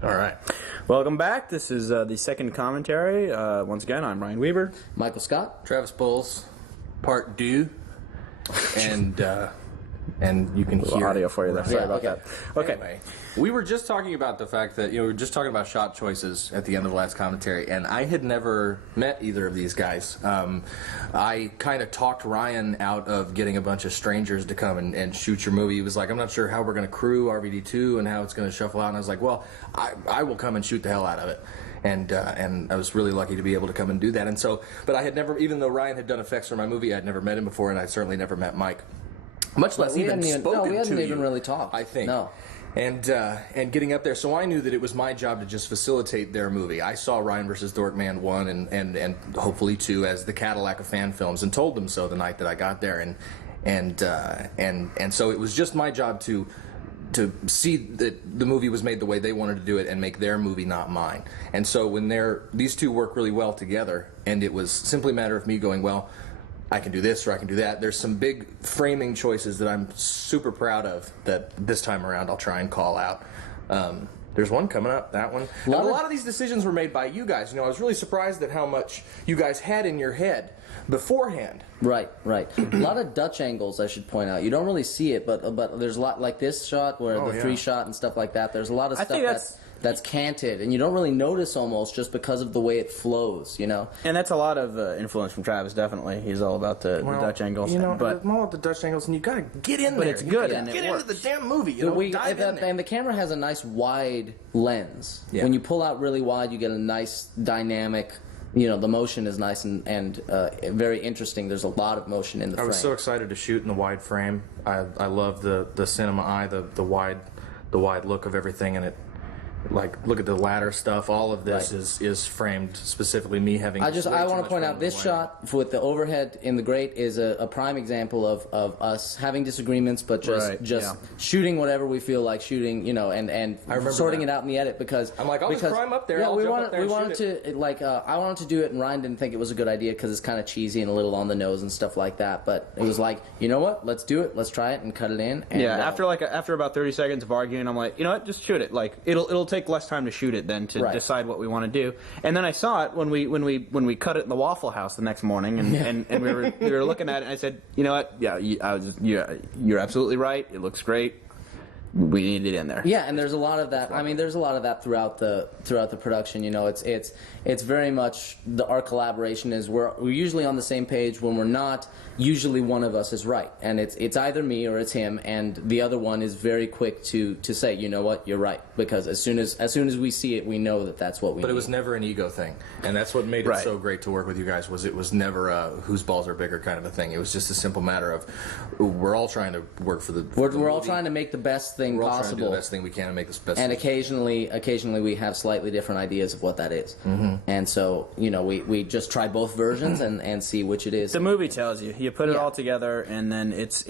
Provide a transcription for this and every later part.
All right. Welcome back. This is the second commentary. Once again, I'm Ryan Wieber. Michael Scott. Travis Boles, part due. And you can hear audio for you there. Sorry about that. Okay. Anyway, we were just talking about the fact that, we were just talking about shot choices at the end of the last commentary, and I had never met either of these guys. I kind of talked Ryan out of getting a bunch of strangers to come and shoot your movie. He was like, I'm not sure how we're going to crew RvD2 and how it's going to shuffle out. And I was like, well, I will come and shoot the hell out of it. And I was really lucky to be able to come and do that. And so, but I had never, even though Ryan had done effects for my movie, I'd never met him before, and I'd certainly never met Mike. Much less even spoken to you. We hadn't even really talked. I think. No. And getting up there, so I knew that it was my job to just facilitate their movie. I saw Ryan vs. Dorkman 1 and hopefully 2 as the Cadillac of fan films, and told them so the night that I got there. And so it was just my job to see that the movie was made the way they wanted to do it and make their movie, not mine. And so when these two work really well together, and it was simply a matter of me going, well, I can do this or I can do that. There's some big framing choices that I'm super proud of that this time around I'll try and call out. There's one coming up, that one. A lot of these decisions were made by you guys. I was really surprised at how much you guys had in your head beforehand. Right. A lot of Dutch angles, I should point out. You don't really see it, but there's a lot like this shot where the 3-shot and stuff like that. There's a lot of stuff that's canted, and you don't really notice almost just because of the way it flows, And that's a lot of influence from Travis, definitely. He's all about the Dutch angles. But I'm all about the Dutch angles, and you got to get in there. But it's good, and get it into the damn movie. Dive in there. And the camera has a nice wide lens. Yeah. When you pull out really wide, you get a nice dynamic. The motion is nice and very interesting. There's a lot of motion in the frame. I was so excited to shoot in the wide frame. I love the cinema eye, the wide look of everything, and it. Like, look at the ladder stuff. All of this is framed specifically me having. I want to point out this shot with the overhead in the grate is a prime example of us having disagreements, but just shooting whatever we feel like shooting, and sorting it out in the edit because I'm like, I'll just climb up there. Yeah, we wanted to I wanted to do it, and Ryan didn't think it was a good idea because it's kind of cheesy and a little on the nose and stuff like that. But it was like, you know what? Let's do it. Let's try it and cut it in. And, after about 30 seconds of arguing, I'm like, you know what? Just shoot it. Like it'll take less time to shoot it than to decide what we want to do. And then I saw it when we cut it in the Waffle House the next morning, and we were looking at it, and I said, you know what? Yeah, you're absolutely right. It looks great. We need it in there. Yeah, and there's a lot of that. I mean, there's a lot of that throughout the production. It's very much our collaboration is we're usually on the same page. When we're not, usually one of us is right, and it's either me or it's him, and the other one is very quick to say, you know what, you're right, because as soon as we see it, we know that's what we. But it was never an ego thing, and that's what made it so great to work with you guys. It was never a whose balls are bigger kind of a thing. It was just a simple matter of we're all trying to work for the. We're all trying to make the best thing we're all possible. Trying to do the best thing we can and make this best. And thing. occasionally we have slightly different ideas of what that is. Mm-hmm. And so we just try both versions and see which it is. The movie tells you. You put it all together, and then it's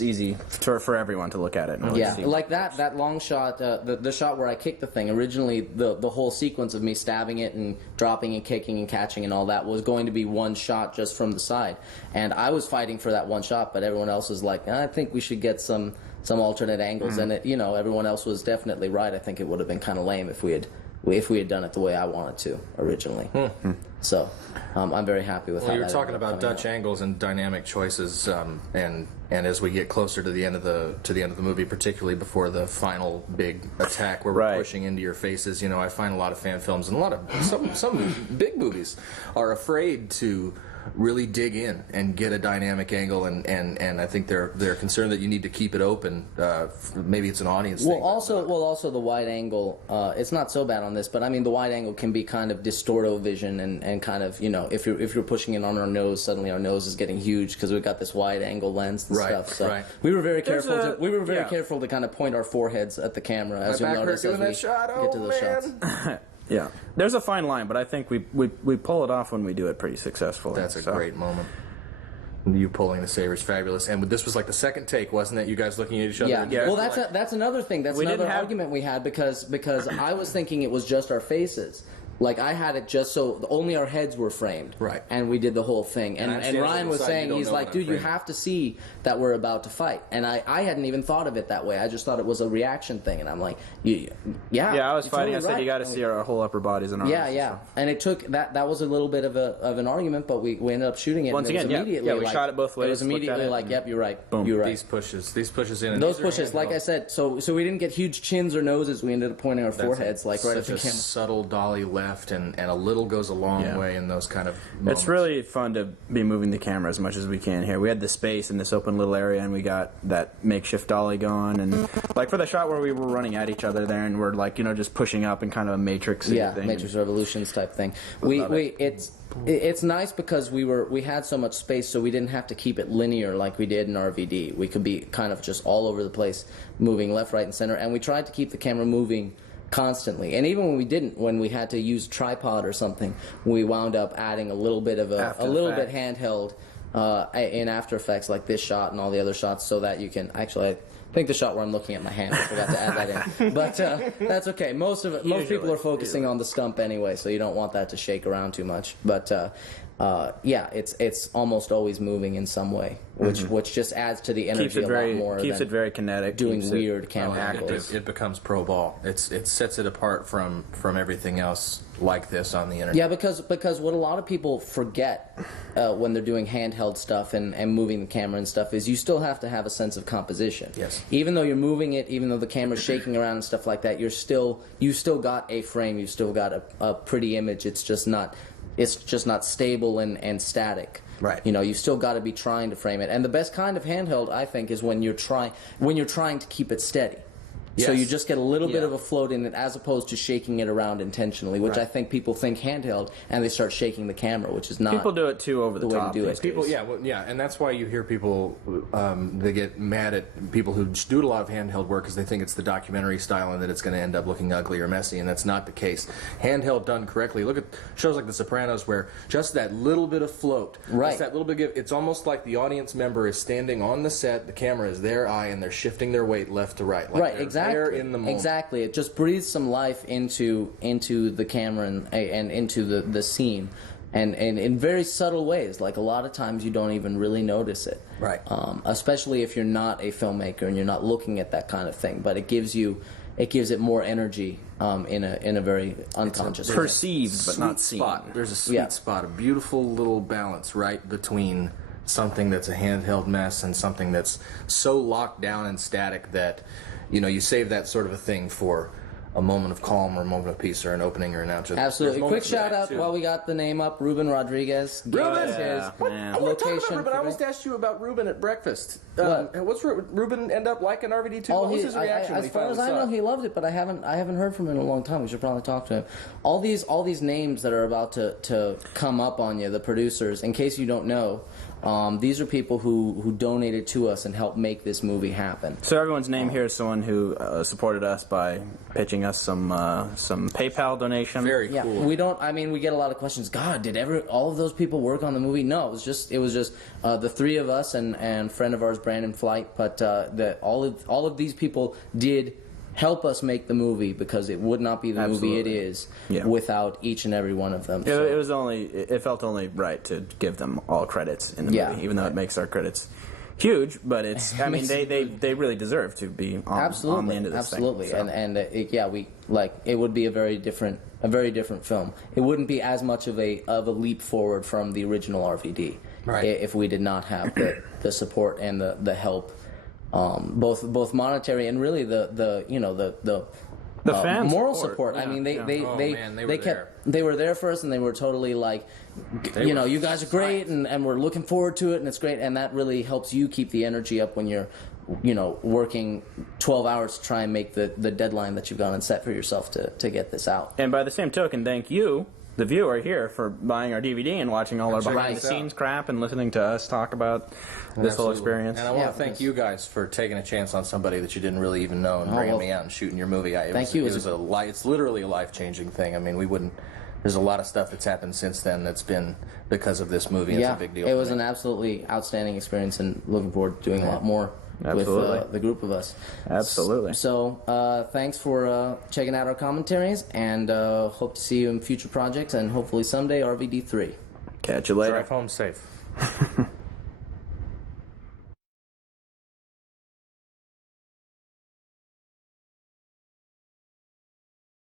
easy for everyone to look at it. And really see. Like that long shot, the shot where I kicked the thing. Originally, the whole sequence of me stabbing it and dropping and kicking and catching and all that was going to be one shot just from the side. And I was fighting for that one shot, but everyone else was like, I think we should get some alternate angles. Mm-hmm. And everyone else was definitely right. I think it would have been kind of lame if we had done it the way I wanted to originally. Mm-hmm. So I'm very happy with how you were talking about Dutch angles and dynamic choices, and as we get closer to the end of the movie, particularly before the final big attack where we're pushing into your faces, I find a lot of fan films and a lot of some big movies are afraid to really dig in and get a dynamic angle, and I think they're concerned that you need to keep it open. Maybe it's an audience thing. Also the wide angle. It's not so bad on this, but I mean the wide angle can be kind of distorto vision and kind of if you're pushing it on our nose, suddenly our nose is getting huge because we've got this wide angle lens and stuff. So we were very careful. We were very careful to kind of point our foreheads at the camera as you notice as we get to those shots. Yeah, there's a fine line, but I think we pull it off when we do it pretty successfully. That's a great moment. You pulling the saber is fabulous, and this was like the second take, wasn't it? You guys looking at each other. Yeah. Well, that's another thing. That's another argument we had because I was thinking it was just our faces. Like I had it just so only our heads were framed, right? And we did the whole thing. And Ryan was saying, he's like, dude, you have to see that we're about to fight. And I hadn't even thought of it that way. I just thought it was a reaction thing. And I'm like, yeah. I was fighting. I said you got to see our whole upper bodies and arms. Yeah. And it took that was a little bit of an argument, but we ended up shooting it. Once again, immediately, we shot it both ways. It was immediately like, yep, you're right. Boom. You're right. These pushes in. And those pushes, like I said, so we didn't get huge chins or noses. We ended up pointing our foreheads like right at the camera. Such a subtle dolly left, and a little goes a long way in those kind of moments. It's really fun to be moving the camera as much as we can here. We had the space in this open little area, and we got that makeshift dolly going. And like for the shot where we were running at each other there, and we're like, just pushing up in kind of a Matrix thing. Matrix Revolutions type thing. It's nice because we had so much space, so we didn't have to keep it linear like we did in RVD. We could be kind of just all over the place, moving left, right, and center. And we tried to keep the camera moving constantly. And even when we had to use tripod or something, we wound up adding a little bit of a little bit handheld in After Effects, like this shot and all the other shots, so that you can actually. I think the shot where I'm looking at my hand, I forgot to add that in. But that's okay. Most people are focusing on the stump anyway, so you don't want that to shake around too much. But it's almost always moving in some way, which just adds to the energy a lot more. Keeps it very kinetic. Doing weird camera angles. It becomes pro ball. It sets it apart from everything else like this on the internet. Yeah, because what a lot of people forget when they're doing handheld stuff and moving the camera and stuff is you still have to have a sense of composition. Yes. Even though you're moving it, even though the camera's shaking around and stuff like that, you still got a frame. You still got a pretty image. It's just not stable and static. Right. You still got to be trying to frame it. And the best kind of handheld, I think, is when you're trying to keep it steady. Yes. So you just get a little bit of a float in it as opposed to shaking it around intentionally, which I think people think handheld and they start shaking the camera, which is not. People do it too over the top. Way to do it. People, and that's why you hear people they get mad at people who do a lot of handheld work because they think it's the documentary style and that it's going to end up looking ugly or messy, and that's not the case. Handheld done correctly. Look at shows like The Sopranos where just that little bit of float, just that little bit it's almost like the audience member is standing on the set, the camera is their eye, and they're shifting their weight left to right. Like Exactly. In the moment. Exactly. It just breathes some life into the camera and into the scene, and in very subtle ways. Like a lot of times you don't even really notice it. Right. Especially if you're not a filmmaker and you're not looking at that kind of thing. But it gives it more energy in a very unconscious way. Perceived but not seen. There's a sweet spot, a beautiful little balance right between something that's a handheld mess and something that's so locked down and static that you save that sort of a thing for a moment of calm or a moment of peace or an opening or an outro. Absolutely. Quick shout out while we got the name up, Ruben Rodriguez. Ruben! I want to talk about Ruben. I almost asked you about Ruben at breakfast. What's Ruben end up like in RvD2? What was his reaction when he finally saw it? As far as I know, he loved it, but I haven't heard from him in a long time. We should probably talk to him. All these names that are about to come up on you, the producers, in case you don't know, these are people who donated to us and helped make this movie happen. So everyone's name here is someone who supported us by pitching us some PayPal donation. Very cool. We get a lot of questions. God, did all of those people work on the movie? No, it was just the three of us and friend of ours, Brandon Flight. But all of these people did help us make the movie because it would not be the movie it is without each and every one of them. So. It felt only right to give them all credits in the movie, even though it makes our credits huge. But it's they really deserve to be on the end of this thing. So. It would be a very different film. It wouldn't be as much of a leap forward from the original RVD if we did not have the support and the help. Both monetary and really the fans moral support. Yeah. I mean, they were there for us, and they were totally like, you guys are great, and we're looking forward to it, and it's great, and that really helps you keep the energy up when you're, working 12 hours to try and make the deadline that you've gone and set for yourself to get this out. And by the same token, thank you, the viewer here, for buying our DVD and watching all our behind-the-scenes crap and listening to us talk about this whole experience. And I want to thank you guys for taking a chance on somebody that you didn't really even know and bringing me out and shooting your movie. Thank you. It's literally a life-changing thing. I mean, there's a lot of stuff that's happened since then that's been because of this movie. It's a big deal. It was an absolutely outstanding experience, and looking forward to doing a lot more Absolutely. with the group of us. Absolutely. So thanks for checking out our commentaries, and hope to see you in future projects, and hopefully someday RvD3. Catch you later. Drive home safe.